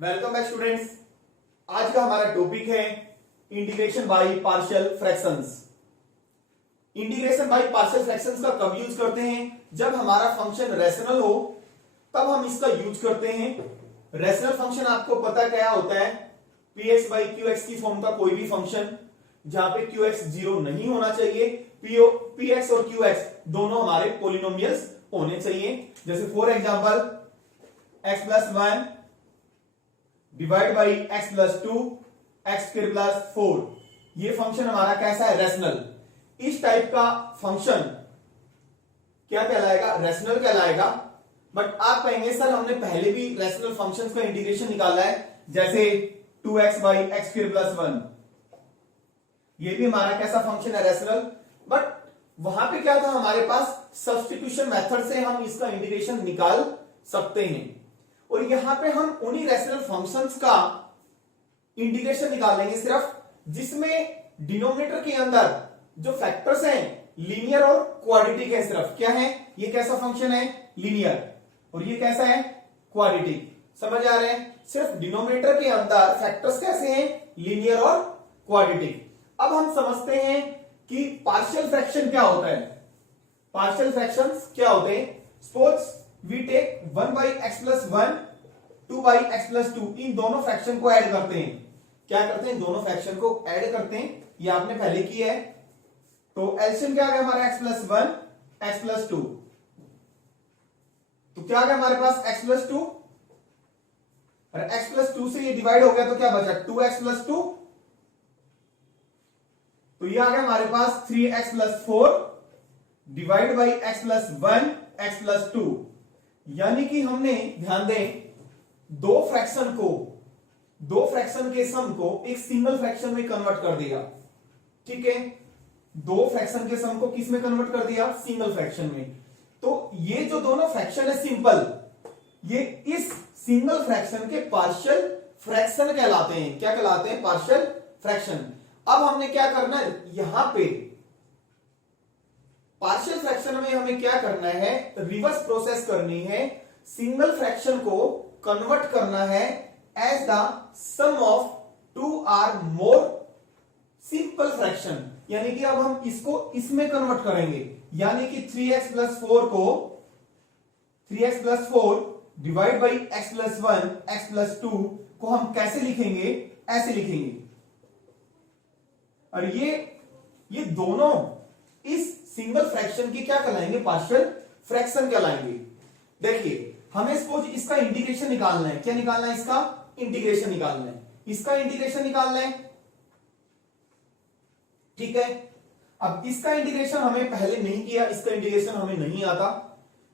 Welcome back students. आज का हमारा टॉपिक है integration by partial fractions. Integration by partial fractions का कब यूज करते हैं? जब हमारा फंक्शन रैशनल हो तब हम इसका यूज करते हैं। रैशनल फंक्शन आपको पता क्या होता है? px बाई qx की फॉर्म का कोई भी फंक्शन जहां पे qx जीरो नहीं होना चाहिए, px और qx दोनों हमारे पोलिनोमियल्स होने चाहिए। जैसे for example x plus 1 divide by x plus 2 x square plus 4, ये फंक्शन हमारा कैसा है? रैशनल। इस टाइप का फंक्शन क्या कहलाएगा? रैशनल कहलाएगा। बट आप कहेंगे सर हमने पहले भी रैशनल फंक्शंस का इंटीग्रेशन निकाला है, जैसे 2x by x square plus 1, ये भी हमारा कैसा फंक्शन है? रैशनल। बट वहां पे क्या था हमारे पास? सब्स्टिट्यूशन मेथड से हम इसका इंटीग्रेशन निकाल सकते हैं। और यहां पे हम उन्हीं रैशनल फंक्शंस का इंटीग्रेशन निकालेंगे सिर्फ जिसमें डिनोमिनेटर के अंदर जो फैक्टर्स हैं लीनियर और क्वाड्रेटिक है। सिर्फ क्या है? ये कैसा फंक्शन है? लीनियर। और ये कैसा है? क्वाड्रेटिक। समझ आ रहे हैं? सिर्फ डिनोमिनेटर के अंदर फैक्टर्स कैसे हैं? लीनियर और क्वाड्रेटिक। अब हम समझते हैं कि पार्शियल फ्रैक्शन क्या होता है। पार्शियल फ्रैक्शंस क्या होते हैं? Suppose we take 1 by x plus 1, 2 by x plus 2, इन दोनों फ्रैक्शन को ऐड करते हैं। क्या करते हैं? दोनों फ्रैक्शन को ऐड करते हैं। ये आपने पहले किया है। तो एलसीएम क्या आ गया हमारा? X plus 1 x plus 2। तो क्या आ गया हमारे पास? X plus 2। और एक्स प्लस 2 से ये डिवाइड हो गया तो क्या बचा? 2x plus 2। तो ये आ गया हमारे पास 3x plus 4 divide by x plus 1 x plus 2। यानी कि हमने, ध्यान दें, दो फ्रैक्शन के सम को एक सिंगल फ्रैक्शन में कन्वर्ट कर दिया। ठीक है, दो फ्रैक्शन के सम को किस में कन्वर्ट कर दिया? सिंगल फ्रैक्शन में। तो ये जो दोनों फ्रैक्शन है सिंपल, ये इस सिंगल फ्रैक्शन के पार्शियल फ्रैक्शन कहलाते हैं। क्या कहलाते हैं? Partial fraction. अब हमने क्या करना है? यहां पे पार्शियल फ्रैक्शन में हमें क्या करना है? रिवर्स प्रोसेस करनी है। सिंगल फ्रैक्शन को कन्वर्ट करना है as the sum of two or more simple fraction. यानी कि अब हम इसको इसमें कन्वर्ट करेंगे। यानी कि 3x प्लस 4 को 3x plus 4 divide by x plus 1 x plus 2 को हम कैसे लिखेंगे? ऐसे लिखेंगे। और ये दोनों इस सिंगल फ्रैक्शन की क्या कहलाएंगे? पार्शियल फ्रैक्शन कहलाएंगे। देखिए, हमें सपोज इसका इंटीग्रेशन निकालना है। क्या निकालना है? इसका इंटीग्रेशन निकालना है। इसका इंटीग्रेशन निकालना है। ठीक है, अब इसका इंटीग्रेशन हमें पहले नहीं किया, इसका इंटीग्रेशन हमें नहीं आता,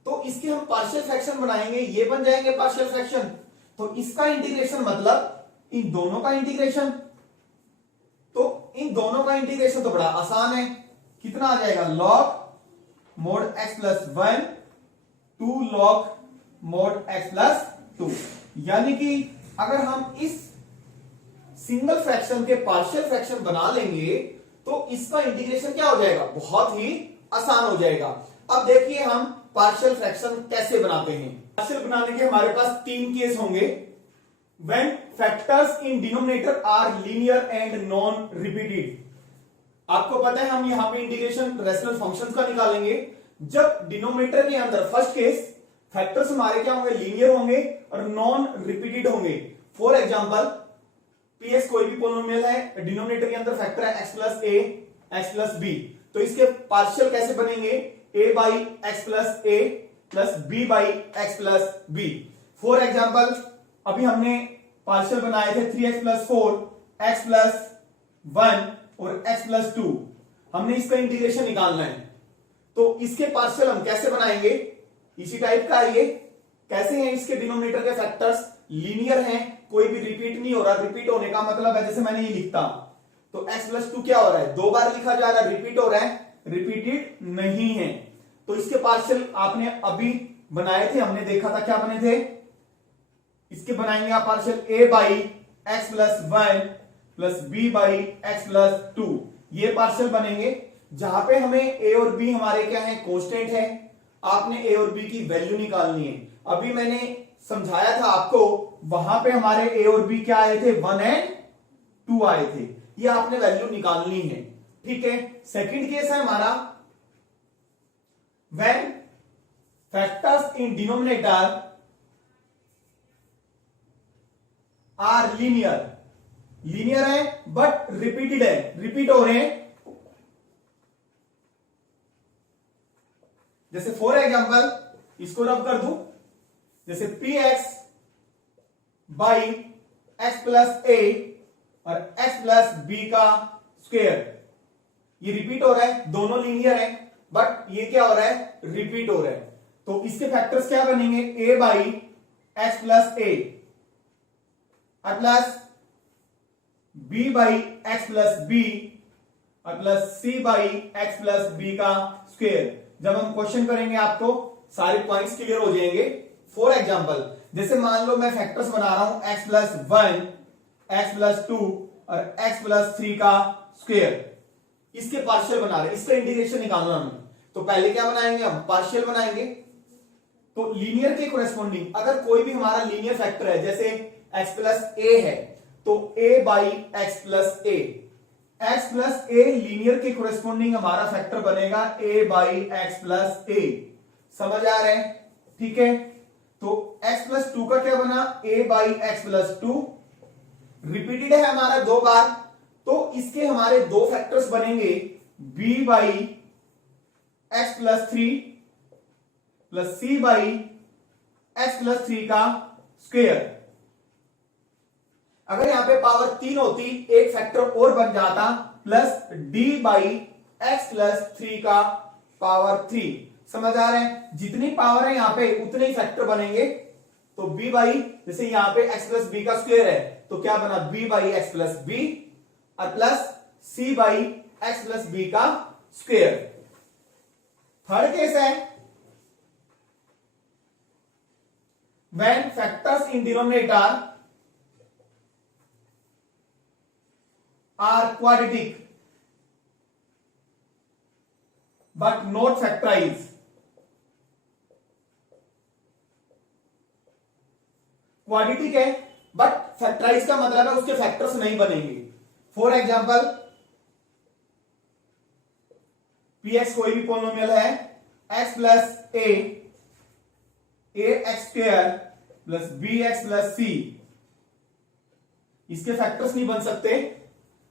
तो इसके हम पार्शियल फ्रैक्शन बनाएंगे, ये बन जाएंगे पार्शियल फ्रैक्शन। तो इसका इंटीग्रेशन मतलब इन दोनों का इंटीग्रेशन। तो इन दोनों का इंटीग्रेशन तो बड़ा आसान है। कितना आ जाएगा? log mod x plus 1 2 log mod x plus 2। यानी कि अगर हम इस सिंगल फ्रैक्शन के पार्शियल फ्रैक्शन बना लेंगे तो इसका इंटीग्रेशन क्या हो जाएगा? बहुत ही आसान हो जाएगा। अब देखिए हम पार्शियल फ्रैक्शन कैसे बनाते हैं। पार्शियल बनाने के हमारे पास तीन केस होंगे। when factors in denominator are linear and non repeated। आपको पता है हम यहां पे इंटीग्रेशन रैशनल फंक्शंस का निकालेंगे जब डिनोमिनेटर के अंदर फर्स्ट केस फैक्टर्स हमारे क्या होंगे? लीनियर होंगे और नॉन रिपीटेड होंगे। फॉर एग्जांपल px कोई भी पोलिनोमियल है, डिनोमिनेटर के अंदर फैक्टर है x plus a x plus b, तो इसके पार्शियल कैसे बनेंगे? a by x plus a plus b by x plus b। For example अभी हमने पार्शियल बनाए थे 3x प्लस 4 x प्लस 1 और x प्लस 2। हमने इसका इंटीग्रेशन निकालना है, तो इसके पार्शियल हम कैसे बनाएंगे? इसी टाइप का है। ये कैसे हैं? इसके डिनोमिनेटर के फैक्टर्स लीनियर हैं, कोई भी रिपीट नहीं हो रहा। रिपीट होने का मतलब है जैसे मैंने ये लिखता, तो x प्लस 2 क्या हो रहा है? दो बार लिखा जा रहा है, रिपीट हो रहा है, रिपीटेड नहीं है। तो इसके पार्शियल आपने अभी बनाए थे, हमने देखा था क्या बने थे। इसके बनाएंगे आप partial a by x plus 1 plus b by x plus 2। ये पार्शियल बनेंगे जहां पे हमें a और b हमारे क्या है? कांस्टेंट है। आपने a और b की वैल्यू निकालनी है। अभी मैंने समझाया था आपको, वहां पे हमारे ए और बी क्या आए थे, 1 एंड 2 आए थे। ये आपने वैल्यू निकालनी है, ठीक है। सेकंड केस है हमारा, when factors in denominator are linear, linear है बट रिपीटेड है, रिपीट हो रहे हैं। जैसे फॉर एग्जांपल इसको रब कर दूं, जैसे P X by x plus A और एक्स प्लस बी का स्क्वायर, ये रिपीट हो रहा है, दोनों लीनियर है बट ये क्या हो रहा है, रिपीट हो रहा है। तो इसके फैक्टर्स क्या बनेंगे, A by x plus A और plus B by x plus B और plus C by x plus B का स्क्वायर। जब हम क्वेश्चन करेंगे आपको सारे पॉइंट्स क्लियर हो जाएंगे। फॉर एग्जांपल जैसे मान लो मैं फैक्टर्स बना रहा हूं x प्लस 1, x प्लस 2 और x प्लस 3 का स्क्वायर, इसके पार्शियल बना रहे हैं, इसका इंटीग्रेशन निकालना हमें। तो पहले क्या बनाएंगे, हम पार्शियल बनाएंगे। तो लीनियर के कोरेस्पोंडिंग अगर कोई भी हमारा लीनियर फैक्टर है, जैसे x प्लस ए है तो a by x plus A, x plus a linear के कोरेस्पोंडिंग हमारा फैक्टर बनेगा a बाई एक्स प्लस ए। समझ आ रहे हैं, ठीक है। तो x प्लस 2 का क्या बना, a by x plus 2, repeated है हमारा 2 बार, तो इसके हमारे दो फैक्टर्स बनेंगे b by x plus 3 plus c by x plus 3 का स्क्वायर। अगर यहां पे पावर 3 होती, एक फैक्टर और बन जाता plus d by x plus 3 का पावर 3। समझ आ रहे हैं, जितनी पावर है यहां पे उतने ही फैक्टर बनेंगे। तो b बाई, जैसे यहां पे x प्लस बी का स्क्वायर है तो क्या बना, b by x plus B और plus c by x plus B का स्क्वायर। थर्ड केस है when factors in denominator are quadratic but not factorise. Quadratic है बट फैक्टराइज का मतलब है उसके फैक्टर्स नहीं बनेंगे। फॉर एग्जांपल पी एक्स कोई भी पॉलिनोमियल है, X plus A X square plus B X plus C, इसके फैक्टर्स नहीं बन सकते।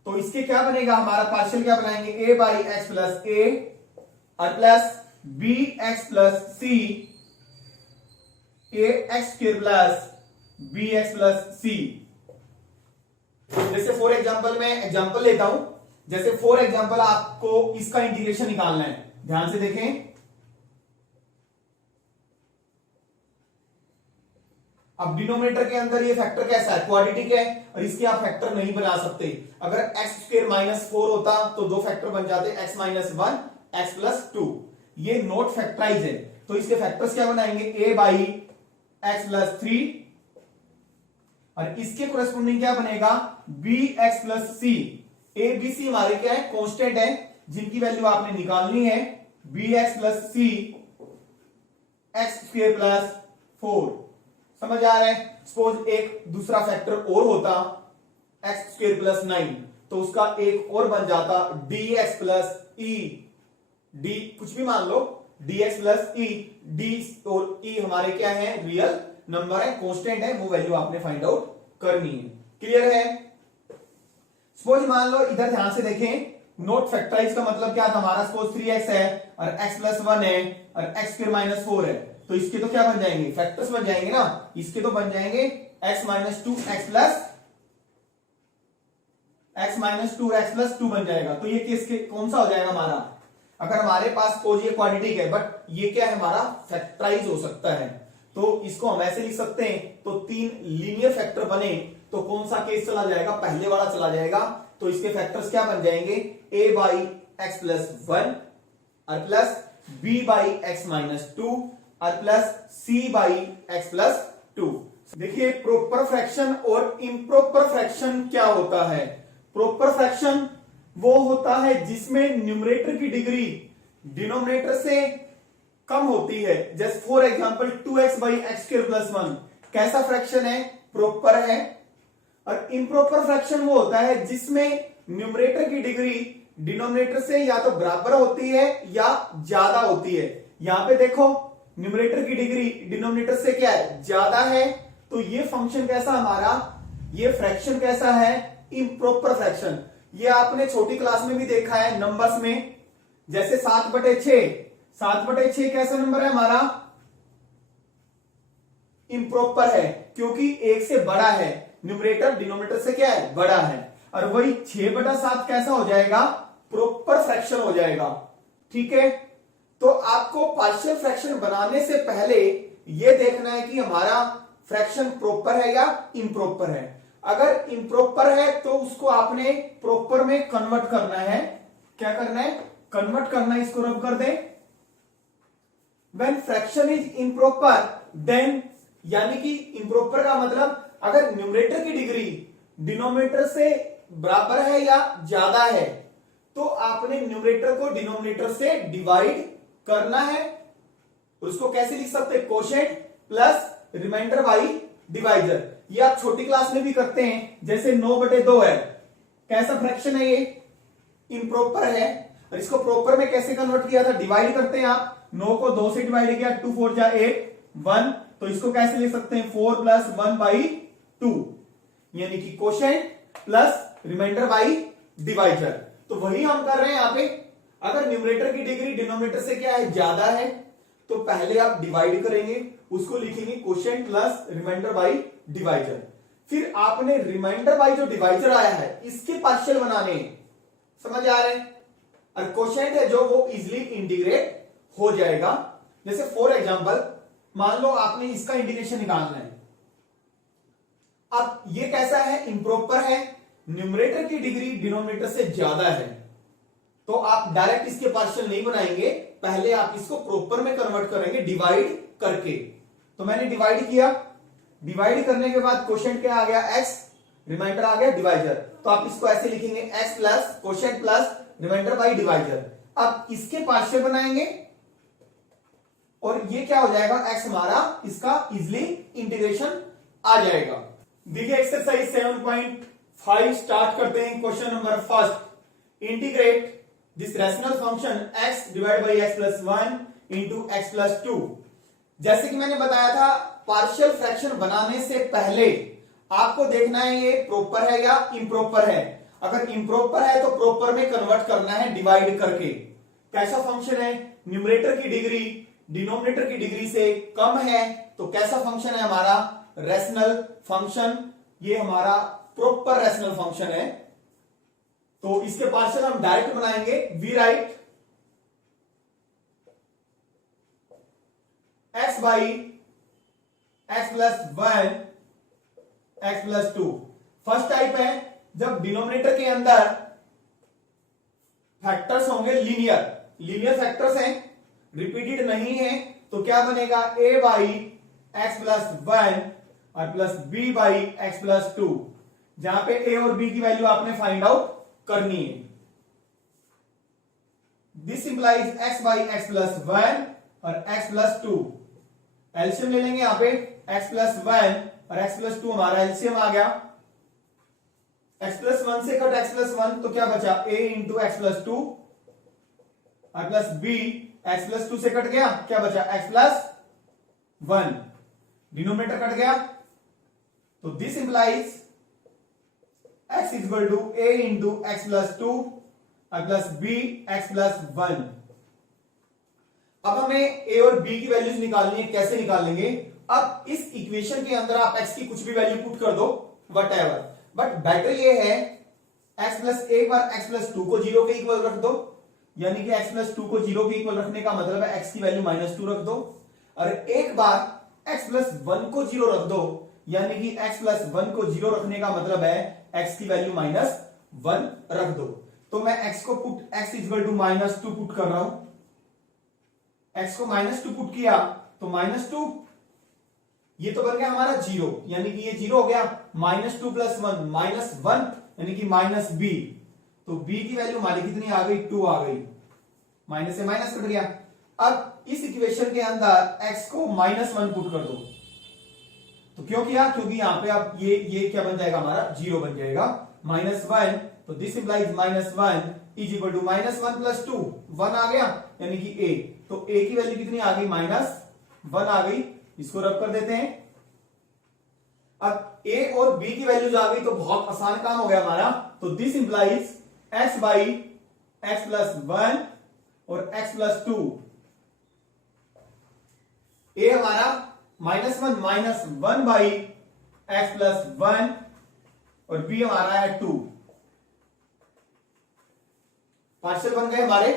तो इसके क्या बनेगा, हमारा पार्शियल क्या बनाएंगे, a by x plus A और plus B X plus C, A X square plus B X plus C. जैसे फॉर एग्जांपल मैं एग्जांपल लेता हूं, जैसे फॉर एग्जांपल आपको इसका इंटीग्रेशन निकालना है, ध्यान से देखें। अब डिनोमिनेटर के अंदर ये फैक्टर कैसा है, क्वाड्रेटिक है और इसके आप फैक्टर नहीं बना सकते। अगर एक्स स्क्वायर माइनस 4 होता तो दो फैक्टर बन जाते, एक्स माइनस 1 एक्स प्लस 2। ये नॉट फैक्टराइज है तो इसके फैक्टर्स क्या बनाएंगे, a बाई एक्स प्लस 3 और इसके कोरेस्पोंडिंग क्या बनेगा, B X plus C. A B C हमारे क्या है, कांस्टेंट है जिनकी वैल्यू आपने निकालनी है, बी एक्स प्लस सी एक्स स्क्वायर प्लस 4। समझ आ रहा है। सपोज एक दूसरा फैक्टर और होता एक्स स्क्वायर प्लस 9 तो उसका एक और बन जाता डी एक्स प्लस ई, डी कुछ भी मान लो, डी एक्स प्लस ई। डी और ई हमारे क्या है, रियल नंबर है, कांस्टेंट है, वो वैल्यू आपने फाइंड आउट करनी है। क्लियर है। सपोज मान लो इधर ध्यान से देखें, नोट फैक्टराइज का मतलब क्या था हमारा, सपोज 3x है और x प्लस 1 है और x स्क्वायर माइनस 4 है तो इसके तो क्या बन जाएंगे, फैक्टर्स बन जाएंगे ना। इसके तो बन जाएंगे x माइनस 2 x प्लस 2 बन जाएगा। तो ये किसके कौन सा हो जाएगा हमारा, अगर हमारे पास सपोज ये क्वाड्रेटिक है बट ये क्या है हमारा, फैक्टराइज हो सकता है। तो इसको हम ऐसे लिख सकते हैं, तो 3 लीनियर फैक्टर बने तो कौन सा केस चला जाएगा, पहले वाला चला जाएगा। तो इसके फैक्टर्स क्या बन जाएंगे, a बाई एक्स प्लस 1 और plus b by x minus 2 और plus c by x plus 2। देखिए प्रॉपर फ्रैक्शन और इम्प्रॉपर फ्रैक्शन क्या होता है। प्रॉपर फ्रैक्शन वो होता है जिसमें न्यूमरेटर की डिग्री डिनोमिनेटर से कम होती है। जैसे for example 2x by X square plus 1, कैसा फ्रैक्शन है? प्रॉपर है। और इम्प्रॉपर फ्रैक्शन वो होता है जिसमें न्यूमरेटर की डिग्री डिनोमिनेटर से या तो बराबर होती है या ज्यादा होती है। यहां पे देखो न्यूमरेटर की डिग्री डिनोमिनेटर से क्या है? ज्यादा है। तो ये फंक्शन कैसा हमारा, ये फ्रैक्शन कैसा है? Improper fraction. ये आपने छोटी क्लास में भी देखा है नंबर्स में, जैसे 7/6। 7/6 कैसा नंबर है हमारा? इम्प्रॉपर है, क्योंकि एक से बड़ा है। न्यूमरेटर डिनोमिनेटर से क्या है? बड़ा है। और वही 6/7 कैसा हो जाएगा? प्रॉपर फ्रैक्शन हो जाएगा। ठीक है, तो आपको पार्शियल फ्रैक्शन बनाने से पहले यह देखना है कि हमारा फ्रैक्शन प्रॉपर है या इम्प्रॉपर है। अगर इम्प्रॉपर है तो उसको आपने प्रॉपर में कन्वर्ट करना है। क्या करना है? कन्वर्ट करना है। इसको रब कर दें। When fraction is improper then, यानी कि इम्प्रॉपर का मतलब अगर न्यूमरेटर की डिग्री डिनोमिनेटर से बराबर है या ज्यादा है तो आपने न्यूमरेटर को डिनोमिनेटर से डिवाइड करना है। उसको कैसे लिख सकते हैं? Quotient plus remainder by divisor. ये आप छोटी क्लास में भी करते हैं, जैसे 9/2 है। कैसा फ्रैक्शन है? ये इम्प्रॉपर है। और इसको प्रॉपर में कैसे कन्वर्ट किया था? डिवाइड करते हैं आप। 9 को 2 से डिवाइड किया, 2 4 जा 8 1। तो इसको कैसे लिख सकते हैं? 4 + 1/2, यानी कि quotient plus remainder by divisor. तो वही हम कर रहे हैं यहां पे। अगर न्यूमरेटर की डिग्री डिनोमिनेटर से क्या है? ज्यादा है, तो पहले आप डिवाइड करेंगे, उसको लिखेंगे quotient plus remainder by divisor. फिर आपने रिमाइंडर बाई जो डिवाइजर आया है इसके पार्शियल बनाने हैं। समझ आ रहे हैं? और कोशेंट है जो वो इजिली इंटीग्रेट हो जाएगा। जैसे फॉर एग्जांपल मान लो आपने इसका इंटीग्रेशन निकालना है। अब ये कैसा है? इम्प्रॉपर है। न्यूमरेटर की डिग्री डिनोमिनेटर से ज्यादा है, तो आप डायरेक्ट इसके पार्शियल नहीं बनाएंगे, पहले आप इसको प्रॉपर में कन्वर्ट करेंगे डिवाइड करके। तो मैंने डिवाइड किया। डिवाइड करने के बाद कोशेंट क्या आ गया? x, रिमाइंडर आ गया डिवाइजर। तो आप इसको ऐसे लिखेंगे x plus quotient plus remainder by divisor. अब इसके पार्शियल बनाएंगे और ये क्या हो जाएगा? x हमारा इसका इजिली इंटीग्रेशन आ जाएगा। देखिए एक्सरसाइज 7.5 स्टार्ट करते हैं। Question number first, integrate this rational function x divide by x plus 1 into x plus 2। जैसे कि मैंने बताया था, पार्शियल फ्रैक्शन बनाने से पहले आपको देखना है ये प्रॉपर है या इम्प्रॉपर है। अगर इम्प्रॉपर है तो प्रॉपर में कन्वर्ट करना है डिवाइड करके। कैसा फंक्शन है? न्यूमरेटर की डिग्री डिनोमिनेटर की डिग्री से कम है, तो कैसा फंक्शन है हमारा? Rational function. ये हमारा प्रॉपर रैशनल फंक्शन है। तो इसके पार्शियल हम डायरेक्ट बनाएंगे। We write x by x plus 1 x plus 2। First type है जब डिनोमिनेटर के अंदर फैक्टर्स होंगे लीनियर फैक्टर्स हैं, रिपीटेड नहीं है, तो क्या बनेगा? a बाई x प्लस 1 और plus b by x plus 2, जहां पे a और b की वैल्यू आपने फाइंड आउट करनी है। This implies x by x plus 1 और x प्लस 2। एलसीएम ले लेंगे यहां पे। x प्लस 1 और x प्लस 2 हमारा एलसीएम आ गया। x प्लस 1 से कट x प्लस 1, तो क्या बचा? a इंटू x प्लस 2 और प्लस b x प्लस 2 से कट गया, क्या बचा? x plus 1। डिनोमिनेटर कट गया, तो this implies x equal to a into x plus 2 और प्लस b x प्लस 1। अब हमें a और b की वैल्यूज निकालनी है। कैसे निकालेंगे? अब इस इक्वेशन के अंदर आप x की कुछ भी वैल्यू पुट कर दो, वटएवर, बट बेटर ये है x प्लस एक बार x प्लस 2 को 0 के इक्वल रख दो, यानी कि x प्लस 2 को 0 के इक्वल रखने का मतलब है x की वैल्यू -2 रख दो। और एक बार x प्लस 1 को 0 रख दो, यानी कि x प्लस 1 को 0 रखने का मतलब है x की वैल्यू -1 रख दो। तो मैं x को put x equal to -2 put कर रहा हूं। x को -2 पुट किया तो -2, ये तो बन गया हमारा 0, यानी कि ये 0 हो गया। -2 प्लस 1 -1, यानी कि -b। तो b की वैल्यू हमारी कितनी आ गई? 2 आ गई। माइनस से माइनस कट गया। अब इस इक्वेशन के अंदर x को -1 पुट कर दो। तो क्यों किया, क्योंकि यहां पे अब ये क्या बन जाएगा हमारा, जीरो बन जाएगा, -1, तो this implies -1 is equal to -1 + 2, 1 आ गया यानी कि a, तो a की वैल्यू कितनी आ गई, -1 आ गई, इसको रब कर देते हैं। अब a और b की वैल्यूज आ गई तो बहुत आसान काम हो गया हमारा, तो this implies x by x + 1 और x + 2, a हमारा -1 बाई x + 1 और b हमारा है 2, पार्शियल बन गए हमारे।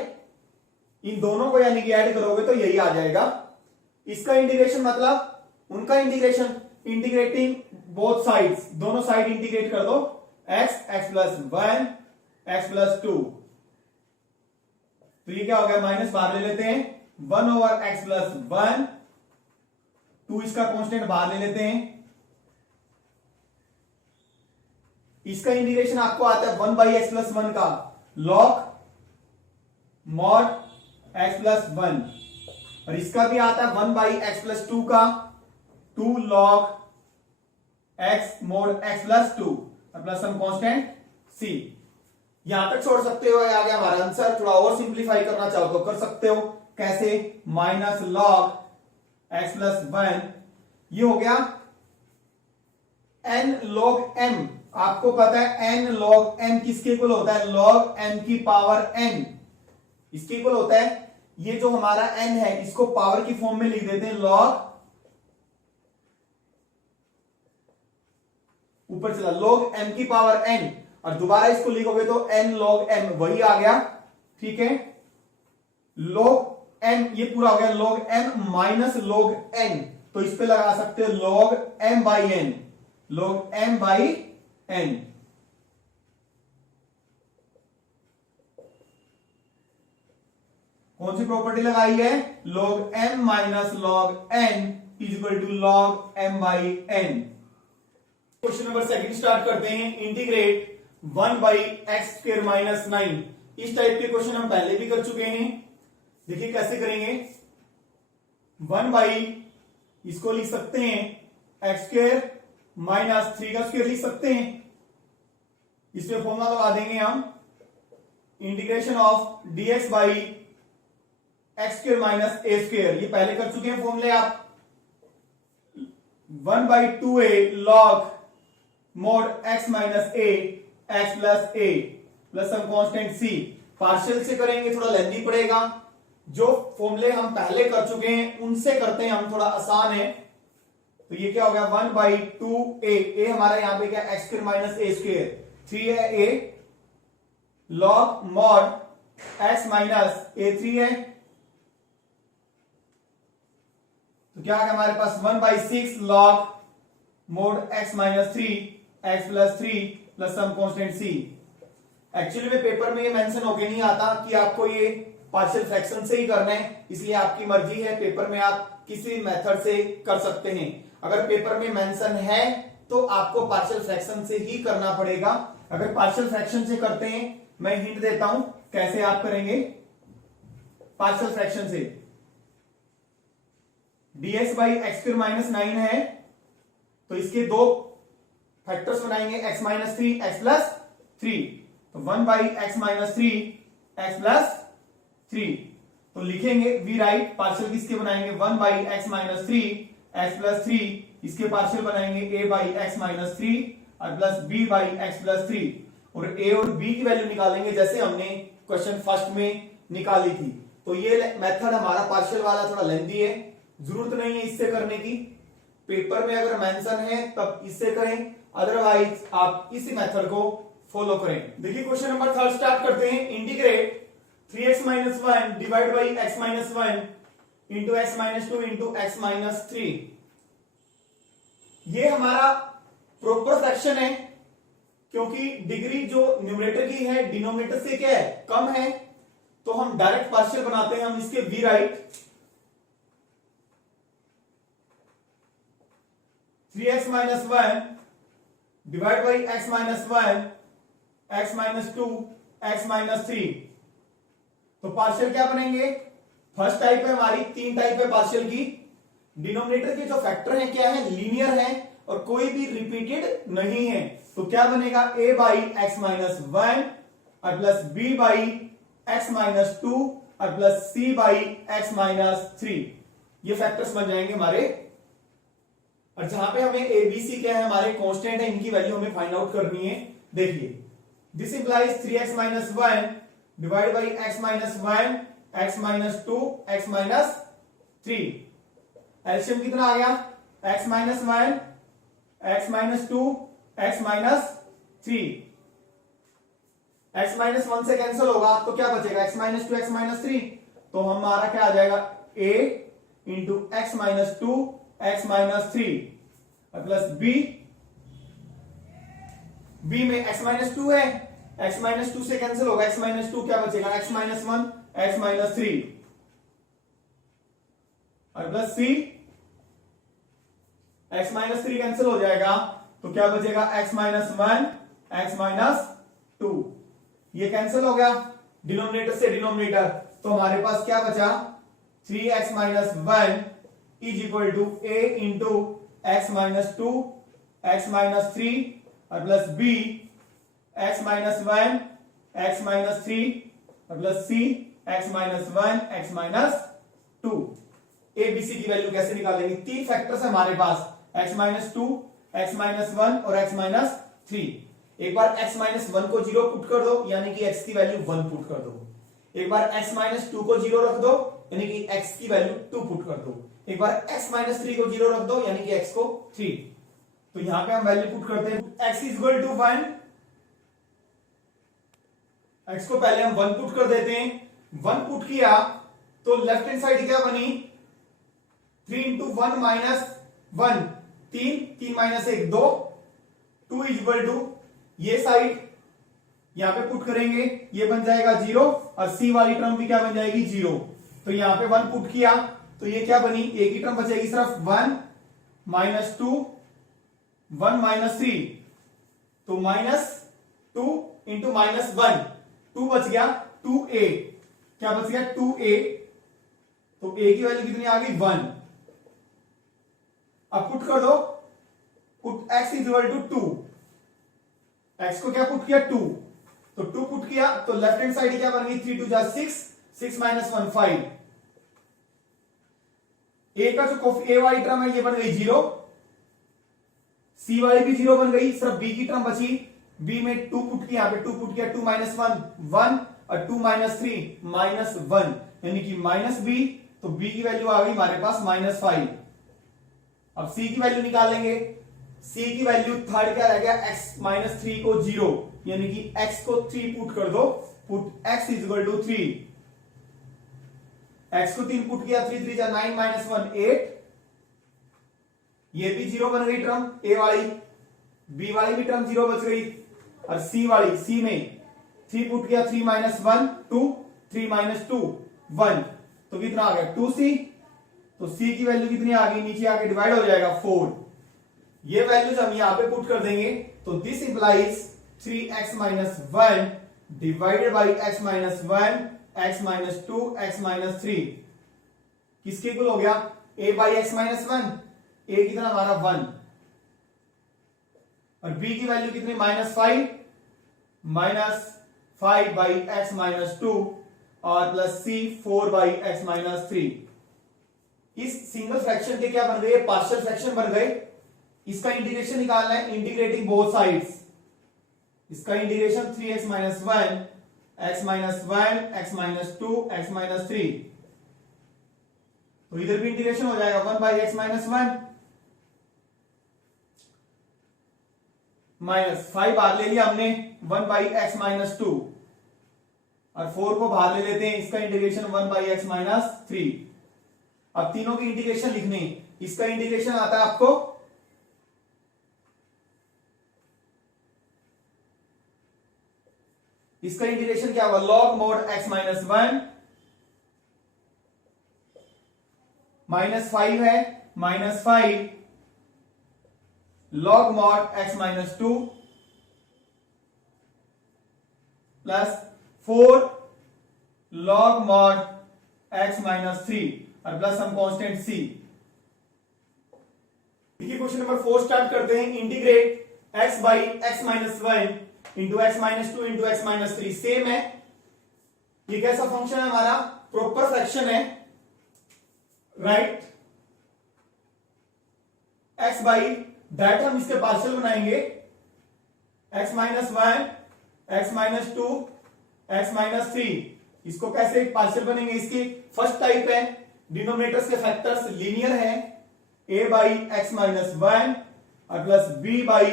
इन दोनों को यानी कि ऐड करोगे तो यही आ जाएगा। इसका इंटीग्रेशन मतलब उनका इंटीग्रेशन, इंटीग्रेटिंग बोथ साइड्स, दोनों साइड इंटीग्रेट कर दो, x + 1 x + 2, तो ये क्या हो गया, माइनस बाहर ले लेते हैं, 1/x + 1, 2 इसका कांस्टेंट बाहर ले लेते हैं। इसका इंटीग्रेशन आपको आता है 1/x + 1 का log mod x + 1, और इसका भी आता है 1/x + 2 का 2 log x mod x + 2 plus some constant c। यहां तक छोड़ सकते हो, आ गया हमारा आंसर। थोड़ा और सिंप्लीफाई करना चाहो तो कर सकते हो, कैसे, -log x + 1, ये हो गया n log m। आपको पता है n log m किसके इक्वल होता है, log m की पावर n, इसके इक्वल होता है। ये जो हमारा n है इसको पावर की फॉर्म में लिख देते हैं, log, ऊपर चला log m की पावर n, और दोबारा इसको लिखोगे तो n log m, वही आ गया, ठीक है। log m ये पूरा हो गया, log m minus log n, तो इस पे लगा सकते हो log m/n, log m/n। कौन सी प्रॉपर्टी लगाई है, log m minus log n is equal to log m/n। Question number second start करते हैं। Integrate 1/x² - 9। इस टाइप के क्वेश्चन हम पहले भी कर चुके हैं। देखिए कैसे करेंगे, 1 इसको लिख सकते हैं x² - 3 का स्क्वायर लिख सकते हैं। इसमें फॉर्मूला लगा देंगे हम, integration of dx by x² - a², ये पहले कर चुके हैं फॉर्मूले आप। 1/2a log mod x - a x + a plus some constant c। Partial से करेंगे थोड़ा लेंथी पड़ेगा, जो फॉर्मूले हम पहले कर चुके हैं उनसे करते हैं हम, थोड़ा आसान है। तो ये क्या हो गया, 1/2a, a हमारा यहां पे क्या, x² - a², 3 है a, log mod x - a3 है, तो क्या है हमारे पास 1/6 log mod x - 3 x + 3 plus some constant c। Actually में पेपर में ये मेंशन होके नहीं आता कि आपको ये पार्शियल फ्रैक्शन से ही करना है, इसलिए आपकी मर्जी है, पेपर में आप किसी भी मेथड से कर सकते हैं। अगर पेपर में मेंशन है तो आपको पार्शियल फ्रैक्शन से ही करना पड़ेगा। अगर पार्शियल फ्रैक्शन से करते हैं, मैं हिंट देता हूं कैसे आप करेंगे। पार्शियल फ्रैक्शन से dx/x² - 9 है, तो इसके दो फैक्टर्स बनाएंगे, x - 3 x + 3, तो 1/x - 3 x + 3, तो लिखेंगे वी राइट, पार्शियल किसके बनाएंगे, 1/x - 3 x + 3, इसके पार्शियल बनाएंगे a/x - 3 और प्लस b/x + 3, और a और b की वैल्यू निकालेंगे जैसे हमने क्वेश्चन फर्स्ट में निकाली थी। तो ये मेथड हमारा पार्शियल वाला थोड़ा लेंथी है, जरूरत नहीं है इससे करने की। पेपर में अगर मेंशन है तब इससे करें, अदरवाइज आप इसी मेथड को फॉलो करें। देखिए क्वेश्चन नंबर थर्ड स्टार्ट करते हैं। Integrate 3x - 1 divide by x - 1 into x - 2 into x - 3। ये हमारा प्रॉपर फ्रैक्शन है, क्योंकि डिग्री जो न्यूमरेटर की है डिनोमिनेटर से क्या है, कम है, तो हम डायरेक्ट पार्शियल बनाते हैं। हम इसके we write 3x - 1 divide by x - 1 x - 2 x - 3, तो पार्शियल क्या बनेंगे, फर्स्ट टाइप है हमारी, तीन टाइप है पार्शियल की, डिनोमिनेटर के जो फैक्टर हैं क्या है, लीनियर है और कोई भी रिपीटेड नहीं है। तो क्या बनेगा, a by x minus one और plus b by x minus two और plus c by x minus three, ये फैक्टर्स बन जाएंगे हमारे। और जहां पे हमें a b c क्या है, हमारे कांस्टेंट है, इनकी वैल्यू हमें फाइंड आउट करनी है। देखिए this implies 3x minus one divide by x minus one x minus two x minus three. LCM कितना आ गया, x minus one x minus two x minus three. X minus one से cancel होगा तो क्या बचेगा, x minus two x minus three. तो हमारा क्या आ जाएगा, a into x minus two x minus three plus b में x माइनस टू है, x माइनस टू से कैंसिल होगा, x माइनस टू क्या बचेगा, x minus one x minus three और plus c, x minus three cancel हो जाएगा तो क्या बचेगा, x minus one x minus two. ये कैंसिल हो गया डिनोमिनेटर से डिनोमिनेटर, तो हमारे पास क्या बचा, 3x minus one is equal to a into x minus two x minus three और plus b x minus one x minus three और plus c x minus one x minus two. A B C की value कैसे निकालेंगे, तीन factors है हमारे पास, x minus two x minus one और x माइनस थ्री। एक बार x माइनस वन को जीरो पुट कर दो यानी कि x की वैल्यू वन पुट कर दो। एक बार x माइनस टू को जीरो रख दो यानी कि x की वैल्यू टू पुट कर दो। एक बार x माइनस थ्री को जीरो रख दो यानी कि x को थ्री। तो यहां पे हम वैल्यू पुट करते हैं, x is equal to one, x को पहले हम वन पुट कर देते हैं। वन पुट किया तो लेफ्ट हैंड साइड क्या बनी, three into one minus one, तीन, तीन माइनस एक दो, टू इज इक्वल टू ये साइड यहां पे पुट करेंगे, ये बन जाएगा जीरो और सी वाली टर्म भी क्या बन जाएगी, जीरो। तो यहां पे वन पुट किया तो ये क्या बनी, एक ही टर्म बचेगी सिर्फ, one minus two one minus three, तो minus two into minus one, two बच गया, टू ए, क्या बच गया, टू ए। तो ए की वैल्यू कितनी आ गई, वन। अब पुट कर दो, put x is equal to two, x को क्या पुट किया, टू, तो टू पुट किया तो लेफ्ट हैंड साइड क्या बन गई, थ्री टू जा six, six minus one five. A का जो ए वाली टर्म है ये बन गई जीरो, सी वाली भी जीरो बन गई, सिर्फ बी की टर्म बची, बी में टू पुट किया, यहां पे टू पुट किया, टू माइनस वन वन और two minus three minus one यानी कि माइनस बी। तो बी की वैल्यू आ गई हमारे पास माइनस फाइव। अब सी की वैल्यू निकालेंगे, सी की वैल्यू थर्ड क्या रह गया, x माइनस थ्री को जीरो यानी कि x को थ्री पुट कर दो, put x is equal to three, x को तीन पुट किया, थ्री थ्री जा नाइन माइनस वन एट, ये भी जीरो बन गई टर्म ए वाली, बी वाली भी टर्म जीरो बच गई और सी वाली, सी में थ्री पुट किया, three minus one to, three minus two one, तो कितना आ गया, टू सी। तो c की वैल्यू कितनी आ गई, नीचे आके डिवाइड हो जाएगा, फोर। ये वैल्यूज हम यहां पे पुट कर देंगे तो this implies 3x minus one divided by x minus one x minus two x minus three किसके इक्वल हो गया, a by x minus one, a कितना हमारा वन और b की वैल्यू कितनी, minus five by x minus two और plus c four by x minus three. इस सिंगल फ्रैक्शन के क्या बन गए, पार्शियल फ्रैक्शन बन गए। इसका इंटीग्रेशन निकालना है, इंटीग्रेटिंग बोथ साइड्स। इसका integration 3x minus one x minus one x minus two x minus three, तो इधर भी इंटीग्रेशन हो जाएगा, one by x minus one minus five बाहर ले लिया हमने, one by x minus two और फोर को बाहर ले लेते हैं, इसका integration one by x minus three. अब तीनों की इंटीग्रेशन लिखनी, इसका इंटीग्रेशन आता है आपको इसका इंटीग्रेशन क्या होगा, log mod x minus one minus five है, minus five log mod x minus two plus four log mod x minus three और प्लस हम कांस्टेंट सी। देखिए क्वेश्चन नंबर 4 स्टार्ट करते हैं। Integrate x by x minus 1 into x minus 2 into x minus 3 same है। ये कैसा function है हमारा? प्रॉपर फ्रैक्शन है, राइट। x बाई डायरेक्ट हम इसके पार्शियल बनाएंगे, x minus 1 X minus 2 X minus 3। इसको कैसे पार्शियल बनेंगे? इसकी फर्स्ट टाइप है, डिनोमिनेटर्स के फैक्टर्स लीनियर है, a बाई एक्स माइनस 1 और plus b by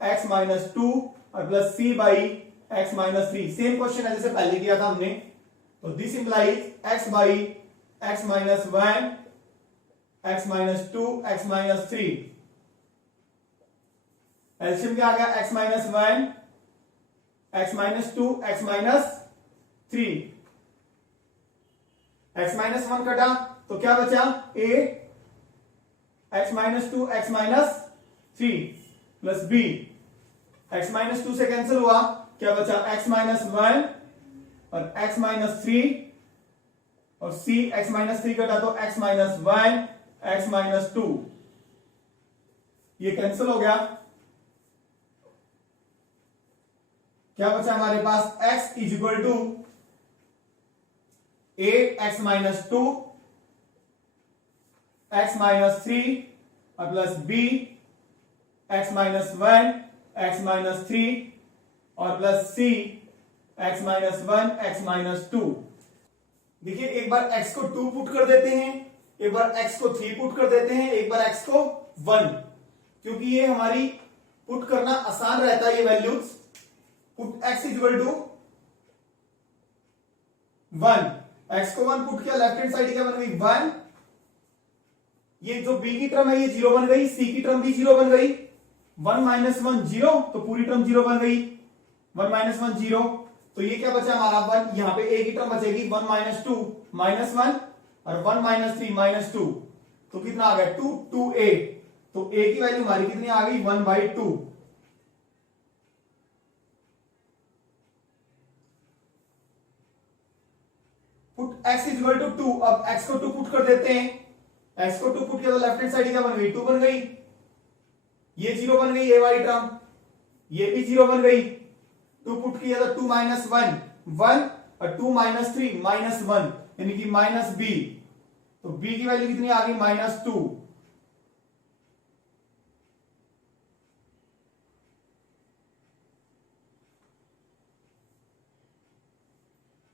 x minus 2 और plus c by x minus 3। Same question है जैसे पहले किया था हमने। तो this implies x by x minus 1 X minus 2 X minus 3। LCM क्या आ गया? x minus 1 X minus 2 X minus 3। x minus 1 कटा तो क्या बचा? a X minus 2 X minus 3 plus b X minus 2 से कैंसिल हुआ, क्या बचा? एक्स माइनस 1 और एक्स माइनस 3 और c एक्स माइनस 3 कटा तो एक्स माइनस 1 एक्स माइनस 2, ये कैंसिल हो गया। क्या बचा हमारे पास? x is equal to a X minus 2 X minus 3 और plus b X minus 1 X minus 3 और plus c X minus 1 X minus 2। देखिए एक बार x को 2 पुट कर देते हैं, एक बार x को 3 पुट कर देते हैं, एक बार x को 1, क्योंकि ये हमारी पुट करना आसान रहता है। ये values put x is equal to 1, x को 1 पुट किया, लेफ्ट हैंड साइड क्या बन गई? 1। ये जो b की टर्म है ये 0 बन गई, c की टर्म भी 0 बन गई। 1 माइनस 1 0, तो पूरी टर्म 0 बन गई। 1 माइनस 1 0, तो ये क्या बचा हमारा? 1। यहां पे a की टर्म बचेगी 1 माइनस 2 माइनस 1 और 1 माइनस 3 माइनस 2, तो कितना आ गया? 2 2a। तो a की वैल्यू हमारी कितनी आ गई? 1/2। Put x is equal to 2। अब x को 2 पुट कर देते हैं, x को 2 पुट किया तो लेफ्ट हैंड साइड क्या बन गई? 2 बन गई। ये 0 बन गई, ये वाली टर्म, ये भी 0 बन गई। 2 पुट किया तो 2 माइनस 1 1 और 2 माइनस 3 माइनस 1 यानी कि माइनस b। तो b की वैल्यू कितनी आ गई? Minus 2।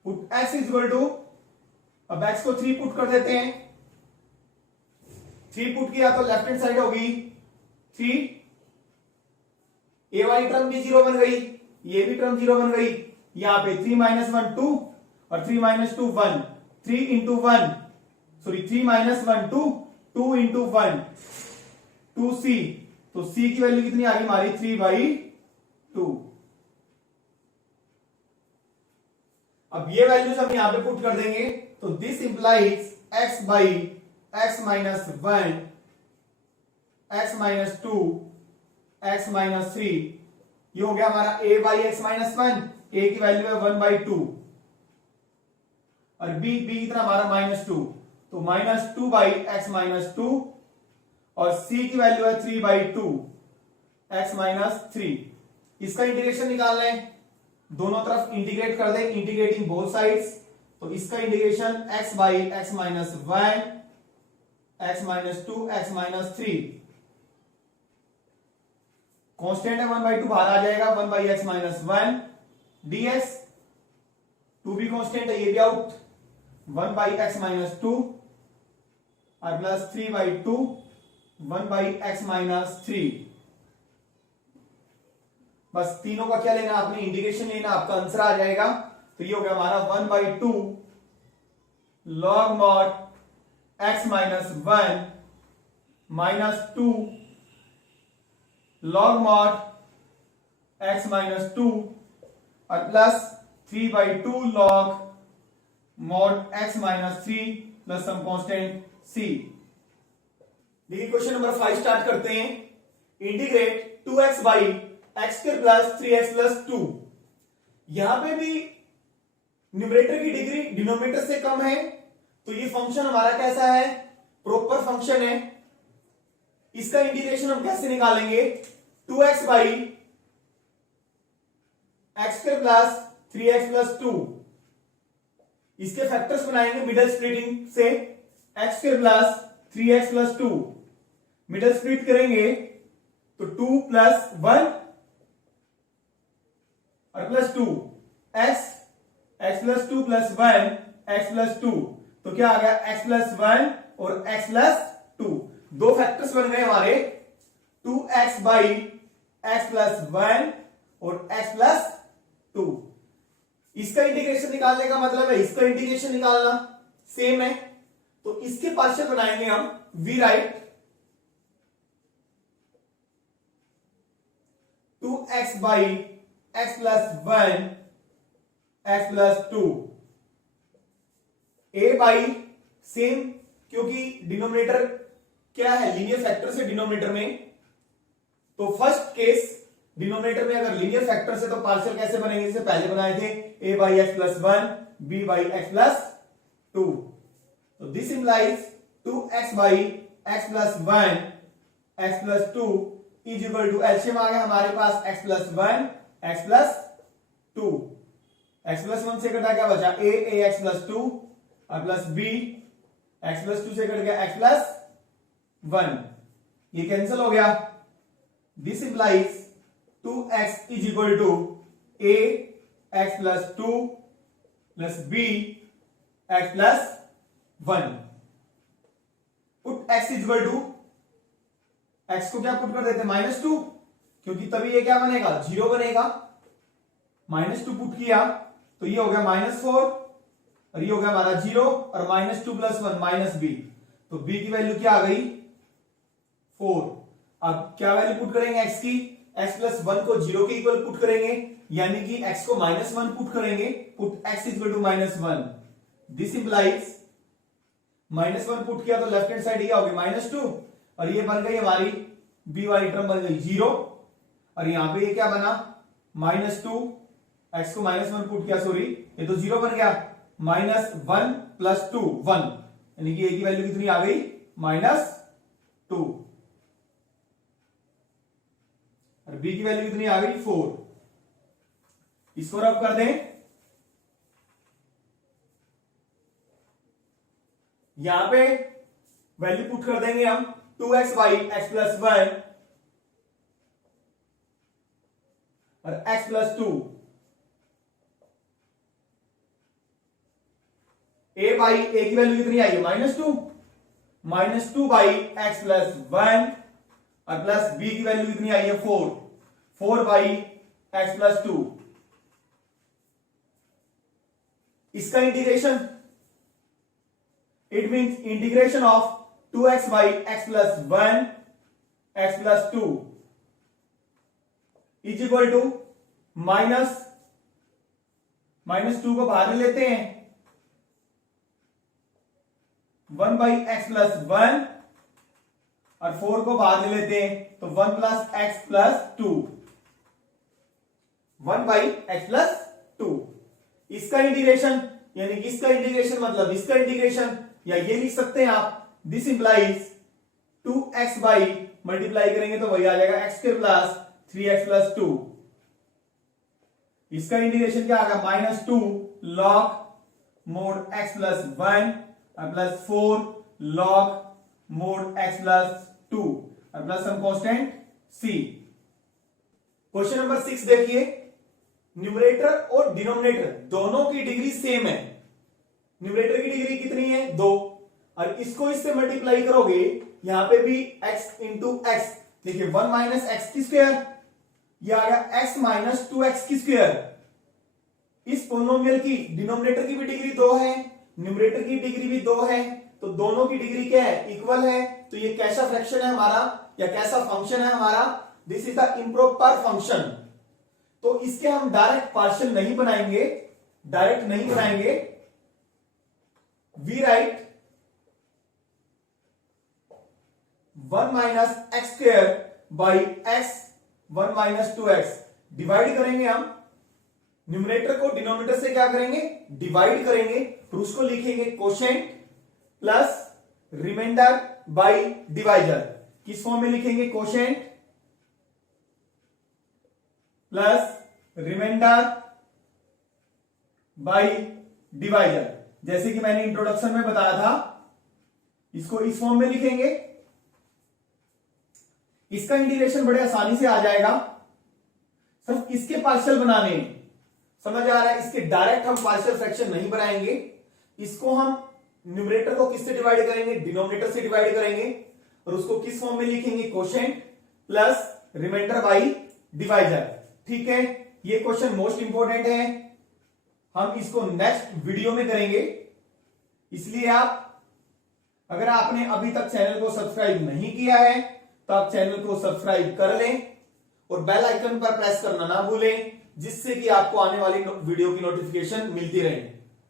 Put x is equal to, अब x को 3 पुट कर देते हैं, 3 पुट किया तो लेफ्ट हैंड साइड होगी 3, ए वाली टर्म भी 0 बन गई, ये भी टर्म 0 बन गई। यहां पे 3 माइनस 1 2 और 3 minus 2 1, 3 into 1 sorry 3 minus 1 2, 2 into 1 2c, तो c की वैल्यू कितनी आ गई हमारी? 3/2। अब ये वैल्यूज हम यहां पे पुट कर देंगे, तो this implies x by x minus 1 X minus 2 X minus 3, ये हो गया हमारा a by x minus 1, a की वैल्यू है 1/2 और b कितना हमारा? -2, तो -2 बाई एक्स माइनस 2 और c की वैल्यू है 3/2 एक्स माइनस 3। इसका इंटीग्रेशन निकाल लें, दोनों तरफ इंटीग्रेट कर दें, इंटीग्रेटिंग बोथ साइड्स। तो इसका integration x by x minus 1 X minus 2 X minus 3, constant है 1/2 बाहर आ जाएगा, 1 बाई एक्स माइनस 1 ds, 2 भी कांस्टेंट है, ये भी आउट, 1 बाई एक्स माइनस 2 और प्लस 3/2 1 बाई एक्स माइनस 3। बस तीनों का क्या लेना? आपने इंटीग्रेशन लेना, आपका आंसर आ जाएगा। तो ये हो गया हमारा 1/2 log mod x minus 1 minus 2 log mod x minus 2 और प्लस 3/2 log mod x माइनस 3 प्लस सम कांस्टेंट c। देखिए क्वेश्चन नंबर 5 स्टार्ट करते हैं। Integrate 2x by X square plus 3x plus 2। यहां पे भी न्यूमरेटर की डिग्री डिनोमिनेटर से कम है, तो ये फंक्शन हमारा कैसा है? प्रॉपर फंक्शन है। इसका इंटीग्रेशन हम कैसे निकालेंगे, 2x by X square plus 3x plus 2, इसके फैक्टर्स बनाएंगे मिडल स्प्लिटिंग से, x square plus 3x plus 2, middle split करेंगे तो 2 प्लस 1 और plus 2, x plus 2 plus 1 x plus 2, तो क्या आ गया x प्लस 1 और x प्लस 2, दो फैक्टर्स बन गए हमारे, 2x बाई एक्स प्लस 1 और x प्लस 2। इसका इंटीग्रेशन निकालने का मतलब है इसका इंटीग्रेशन निकालना, सेम है, तो इसके पार्शियल बनाएंगे हम, we write 2x by x plus 1 x plus 2, a by same, क्योंकि डिनोमिनेटर क्या है, लीनियर फैक्टर से डिनोमिनेटर में, तो फर्स्ट केस डिनोमिनेटर में अगर लीनियर फैक्टर से तो पार्शियल कैसे बनेंगे, जैसे पहले बनाए थे, a by x plus 1 b by x plus 2, तो this implies 2x by x plus 1 x plus 2 is equal to, LCM आ गया हमारे पास x plus 1 x plus 2, x plus 1 से कटा क्या बचा, a x प्लस 2 और प्लस b x प्लस 2 से कट गया x प्लस 1, ये कैंसिल हो गया, this implies 2x is equal to a x plus 2 plus b x plus 1, put x is equal to, x को क्या पुट कर देते -2, क्योंकि तभी ये क्या बनेगा, 0 बनेगा, -2 पुट किया तो ये हो गया -4 और ये हो गया हमारा 0 और -2 प्लस 1 -b, तो b की वैल्यू क्या आ गई 4। अब क्या वैल्यू पुट करेंगे x की, x प्लस 1 को 0 के इक्वल पुट करेंगे, यानी कि x को -1 पुट करेंगे, put x equal to -1, this implies -1 put किया तो लेफ्ट हैंड साइड ये होगी -2 और ये बन गई हमारी b वाली टर्म बन गई 0 और यहां पे ये क्या बना -2, x को -1 पुट किया, सॉरी ये तो 0 बन गया, -1 प्लस 2 1, यानी कि a की वैल्यू कितनी आ गई -2 और b की वैल्यू कितनी आ गई 4। इसको रब कर दें, यहां पे वैल्यू पुट कर देंगे हम 2x बाई एक्स प्लस 1 और x plus 2, a by a की वैल्यू कितनी आई है -2 बाई एक्स प्लस 1 और प्लस b की वैल्यू कितनी आई है 4 बाई एक्स प्लस 2, इसका integration, it means integration of 2x by x plus 1 x plus 2 is equal to -2 को बाहर ले लेते हैं, 1 बाई एक्स प्लस 1 और 4 को बाहर ले लेते हैं तो 1 plus x plus 2, 1 by x plus 2, इसका इंटीग्रेशन, यानी कि इसका इंटीग्रेशन मतलब इसका इंटीग्रेशन, या ये लिख सकते हैं आप, this implies 2x by multiply करेंगे तो वही आ जाएगा x square plus 3x plus 2, इसका इंटीग्रेशन क्या आ गया -2 log मोड x प्लस 1 और plus 4 log mod x plus 2 और plus some constant c। Question number 6 देखिए, न्यूमरेटर और डिनोमिनेटर दोनों की डिग्री सेम है, न्यूमरेटर की डिग्री कितनी है 2 और इसको इससे मल्टीप्लाई करोगे, यहां पे भी x इंटू एक्स, देखिए 1 माइनस एक्स की स्क्वायर, यह आ गया x माइनस 2x की स्क्वायर, इस पोलिनोमियल की डिनोमिनेटर की भी डिग्री 2 है, न्यूमरेटर की डिग्री भी 2 है, तो दोनों की डिग्री क्या है इक्वल है, तो ये कैसा फ्रैक्शन है हमारा या कैसा फंक्शन है हमारा, this is the improper function. तो इसके हम डायरेक्ट पार्शियल नहीं बनाएंगे, we write 1 minus x square by x 1 minus 2x, divide करेंगे हम, न्यूमरेटर को डिनोमिनेटर से क्या करेंगे डिवाइड करेंगे, फिर उसको लिखेंगे quotient plus remainder by divisor, किस फॉर्म में लिखेंगे, quotient plus remainder by divisor. जैसे कि मैंने इंट्रोडक्शन में बताया था, इसको इस फॉर्म में लिखेंगे। इसका इंटीग्रेशन बड़े आसानी से आ जाएगा, सिर्फ इसके पार्शियल बनाने हैं। समझ आ रहा है? इसके डायरेक्ट हम पार्शियल फ्रैक्शन नहीं बनाएंगे। इसको हम न्यूमरेटर को किससे डिवाइड करेंगे, डिनोमिनेटर से डिवाइड करेंगे, और उसको किस फॉर्म में लिखेंगे, quotient plus remainder by divisor. ठीक है, ये क्वेश्चन मोस्ट इंपॉर्टेंट है, हम इसको नेक्स्ट वीडियो में करेंगे। इसलिए अगर आपने अभी तक चैनल को सब्सक्राइब नहीं किया है तो आप चैनल को सब्सक्राइब कर लें और बेल आइकन पर प्रेस करना ना भूलें, जिससे कि आपको आने वाली वीडियो की नोटिफिकेशन मिलती रहे।